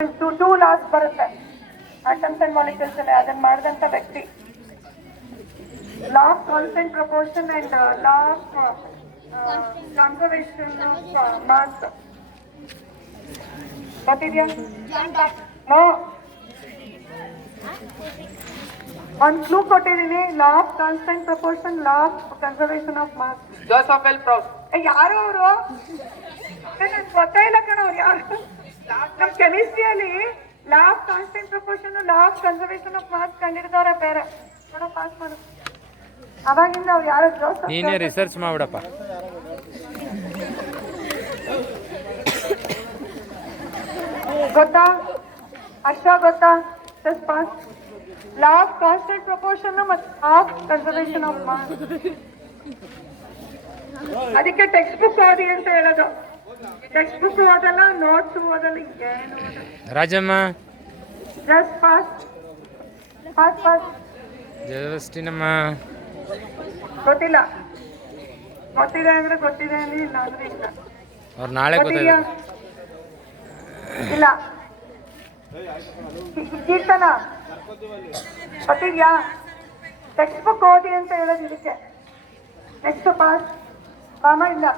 Two laws ಬರುತ್ತೆ atoms and molecules ಅಲ್ಲಿ ಅದನ್ನ ಮಾಡಿದಂತ ವ್ಯಕ್ತಿ. Law of constant proportion and law of conservation of mass ಗೊತ್ತಿದ್ಯಾ? ನೋ, ಒಂದು ಕ್ಲೂ ಕೊಟ್ಟಿದ್ದೀನಿ. Law of constant proportion, law of conservation of mass. Joseph L Proust. ಯಾರು ಅವರು? ನನ್ಗೆ ಗೊತ್ತೇ ಇಲ್ಲ ಕಣ ಅವ್ರು ಯಾರು. ನಮ್ ಕೆಮಿಸ್ಟ್ರಿಯಲ್ಲಿ law of constant proportion, law of conservation of mass ಕಂಡಿಡಿದವ್ರೆ ಬೇರೆ. ನೋಡೋ ಪಾಸ್ ಮಾಡು. ಅವಾಗಿಂದ ಅವ್ರು ಯಾರು? ನೀನೇ ರಿಸರ್ಚ್ ಮಾಡ್ಬಿಡಪ್ಪ. ಗೊತ್ತಾ? ಹರ್ಷ ಗೊತ್ತಾ? Just pass. Law of constant proportion ಮತ್ತು ಆಫ್ ಕನ್ಸರ್ವೇಷನ್ ಆಫ್ ಮಾಸ್. ಅದಕ್ಕೆ ಟೆಕ್ಸ್ಟ್ ಬುಕ್ ಓದಿ ಅಂತ ಹೇಳೋದು. ಟೆಕ್ಸ್ಟ್ ಬುಕ್ ಓದಲ್ಲ, ನೋಟ್ಸ್ ಓದಲ್ಲ, ಏನು ಓದಲ್ಲ. Rajamma just pass pass pass. ಜಸ್ಟಿನಮ್ಮ ಗೊತ್ತಿಲ್ಲ. ಗೊತ್ತಿದೆ ಅಂದ್ರೆ ಗೊತ್ತಿದೆ ಅಂದ್ರೆ ಇಲ್ಲ ಅಂದ್ರೆ ಇಲ್ಲ. ಅವ್ರು ನಾಳೆ ಗೊತ್ತಿದ್ಯಾ? ಗೊತ್ತಾಗ. ಇಲ್ಲ. ಕೀರ್ತನ ಗೊತ್ತಿದ್ಯಾ? ಟೆಕ್ಸ್ಟ್ ಬುಕ್ ಓದಿ ಅಂತ ಹೇಳೋದು ಇದಕ್ಕೆ. Next pass. ಬಾಮ ಇಲ್ಲ.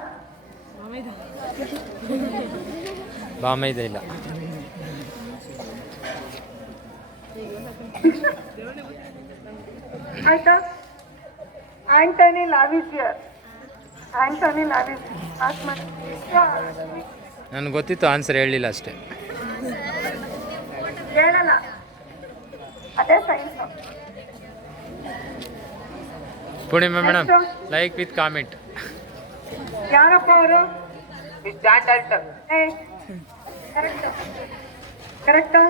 ಬಾಮೈದ ಇಲ್ಲ. ಆಯ್ತಾ? Antony Lavoisier. Antony Lavoisier pass ಮಾಡಿ. ನನಗೆ ಗೊತ್ತಿತ್ತು, ಆನ್ಸರ್ ಹೇಳಲಿಲ್ಲ ಅಷ್ಟೇ. ಹೇಳಲ್ಲ, ಅದೇ science. Purnima madam, like with comment. ಯಾರಪ್ಪ ಅವರು? John Dalton. ಕರೆಕ್ಟ್ ಕರೆಕ್ಟಾ?